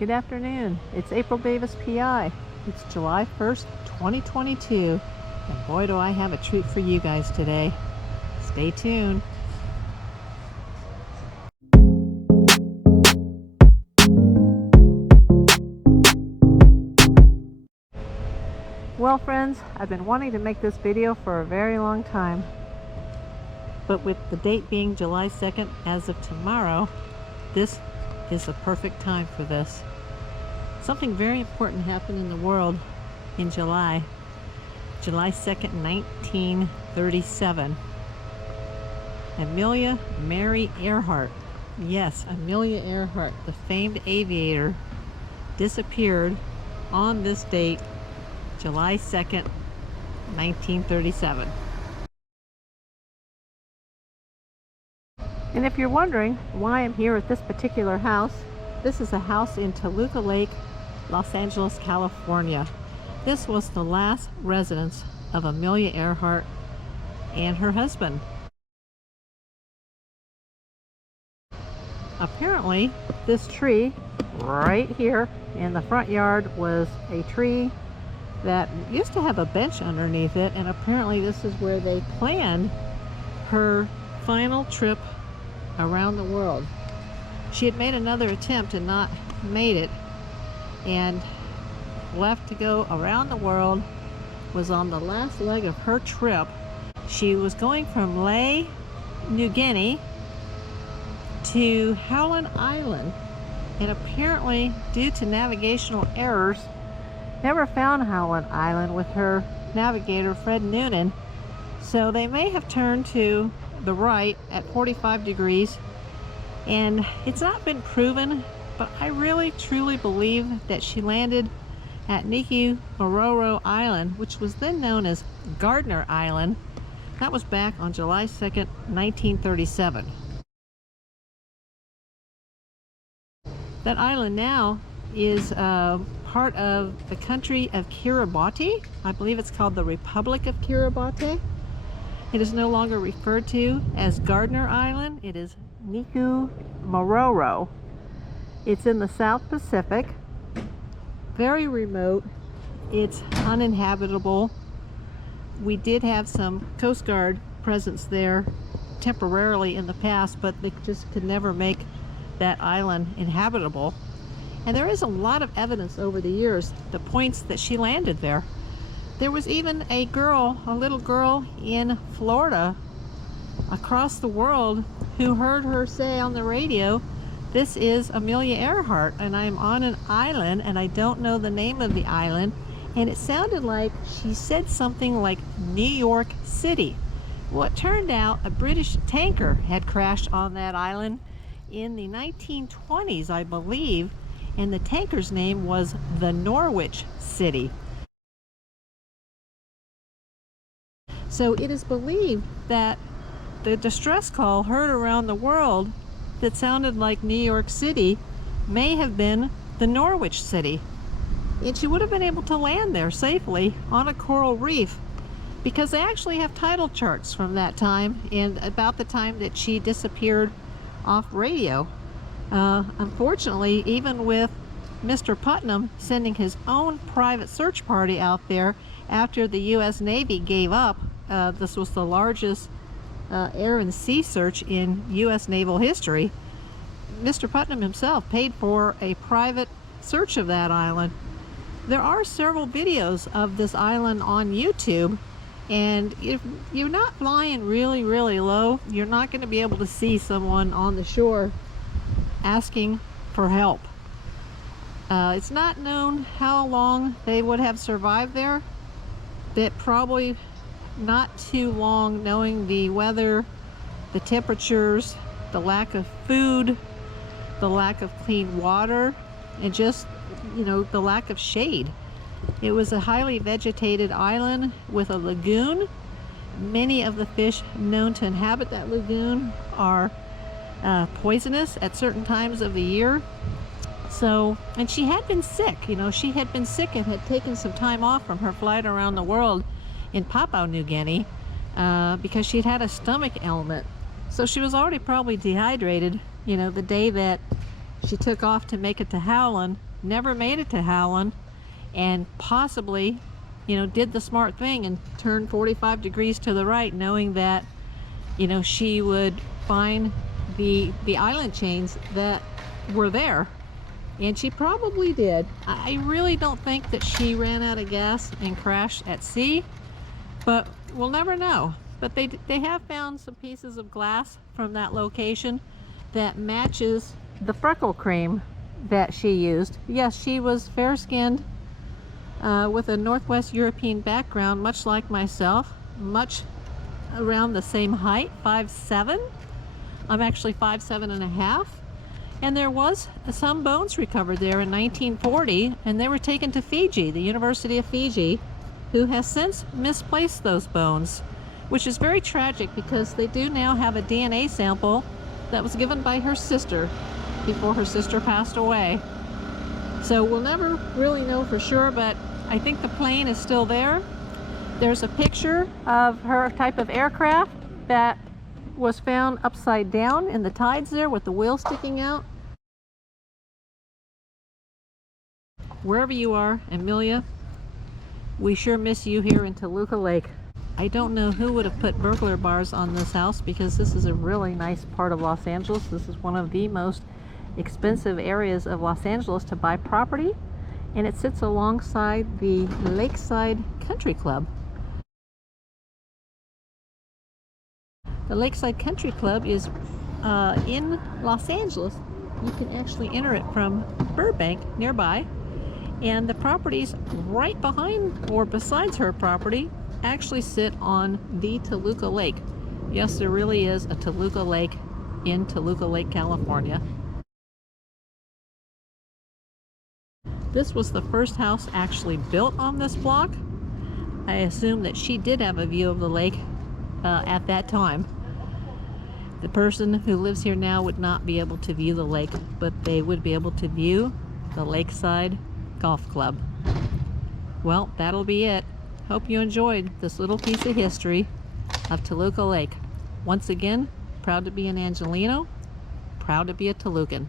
Good afternoon. It's April Davis PI. It's July 1st, 2022. And boy, do I have a treat for you guys today. Stay tuned. Well friends, I've been wanting to make this video for a very long time. But with the date being July 2nd as of tomorrow, this is the perfect time for this. Something very important happened in the world in July 2nd, 1937. Amelia Mary Earhart, yes, Amelia Earhart, the famed aviator, disappeared on this date, July 2nd, 1937. And if you're wondering why I'm here at this particular house, this is a house in Toluca Lake, Los Angeles, California. This was the last residence of Amelia Earhart and her husband. Apparently, this tree right here in the front yard was a tree that used to have a bench underneath it, and apparently this is where they planned her final trip around the world. She had made another attempt and not made it, and left to go around the world. Was on the last leg of her trip. She was going from Lae, New Guinea to Howland Island, and apparently due to navigational errors never found Howland Island with her navigator Fred Noonan, so they may have turned to the right at 45 degrees, and it's not been proven, but I really truly believe that she landed at Mororo Island, which was then known as Gardner Island. That was back on July 2nd, 1937. That island now is part of the country of Kiribati. I believe it's called the Republic of Kiribati. It is no longer referred to as Gardner Island. It is Mororo. It's in the South Pacific, very remote. It's uninhabitable. We did have some Coast Guard presence there temporarily in the past, but they just could never make that island inhabitable. And there is a lot of evidence over the years, the points that she landed there. There was even a little girl in Florida across the world who heard her say on the radio, "This is Amelia Earhart, and I'm on an island, and I don't know the name of the island." And it sounded like she said something like New York City. Well, it turned out a British tanker had crashed on that island in the 1920s, I believe, and the tanker's name was the Norwich City. So it is believed that the distress call heard around the world that sounded like New York City may have been the Norwich City. And she would have been able to land there safely on a coral reef, because they actually have tidal charts from that time and about the time that she disappeared off radio. Unfortunately, even with Mr. Putnam sending his own private search party out there after the U.S. Navy gave up, this was the largest air and sea search in U.S. naval history. Mr. Putnam himself paid for a private search of that island. There are several videos of this island on YouTube, and if you're not flying really, really low, you're not going to be able to see someone on the shore asking for help. It's not known how long they would have survived there. That probably not too long, knowing the weather, the temperatures, the lack of food, the lack of clean water, and just, the lack of shade. It was a highly vegetated island with a lagoon. Many of the fish known to inhabit that lagoon are poisonous at certain times of the year. So, and she had been sick, she had been sick and had taken some time off from her flight around the world in Papua New Guinea because she'd had a stomach ailment. So she was already probably dehydrated, the day that she took off to make it to Howland never made it to Howland, and possibly, you know, did the smart thing and turned 45 degrees to the right, knowing that, you know, she would find the island chains that were there. And she probably did. I really don't think that she ran out of gas and crashed at sea, but we'll never know. But they have found some pieces of glass from that location that matches the freckle cream that she used. Yes, she was fair-skinned with a Northwest European background, much like myself, much around the same height, 5'7". I'm actually 5'7.5". And there was some bones recovered there in 1940, and they were taken to Fiji, the University of Fiji, who has since misplaced those bones, which is very tragic because they do now have a DNA sample that was given by her sister before her sister passed away. So we'll never really know for sure, but I think the plane is still there. There's a picture of her type of aircraft that was found upside down in the tides there with the wheel sticking out. Wherever you are, Amelia, we sure miss you here in Toluca Lake. I don't know who would have put burglar bars on this house, because this is a really nice part of Los Angeles. This is one of the most expensive areas of Los Angeles to buy property, and it sits alongside the Lakeside Country Club. The Lakeside Country Club is in Los Angeles. You can actually enter it from Burbank, nearby. And the properties right behind or besides her property actually sit on the Toluca Lake. Yes, there really is a Toluca Lake in Toluca Lake, California. This was the first house actually built on this block. I assume that she did have a view of the lake at that time. The person who lives here now would not be able to view the lake, but they would be able to view the Lakeside Golf Club. Well, that'll be it. Hope you enjoyed this little piece of history of Toluca Lake. Once again, proud to be an Angelino, proud to be a Tolucan.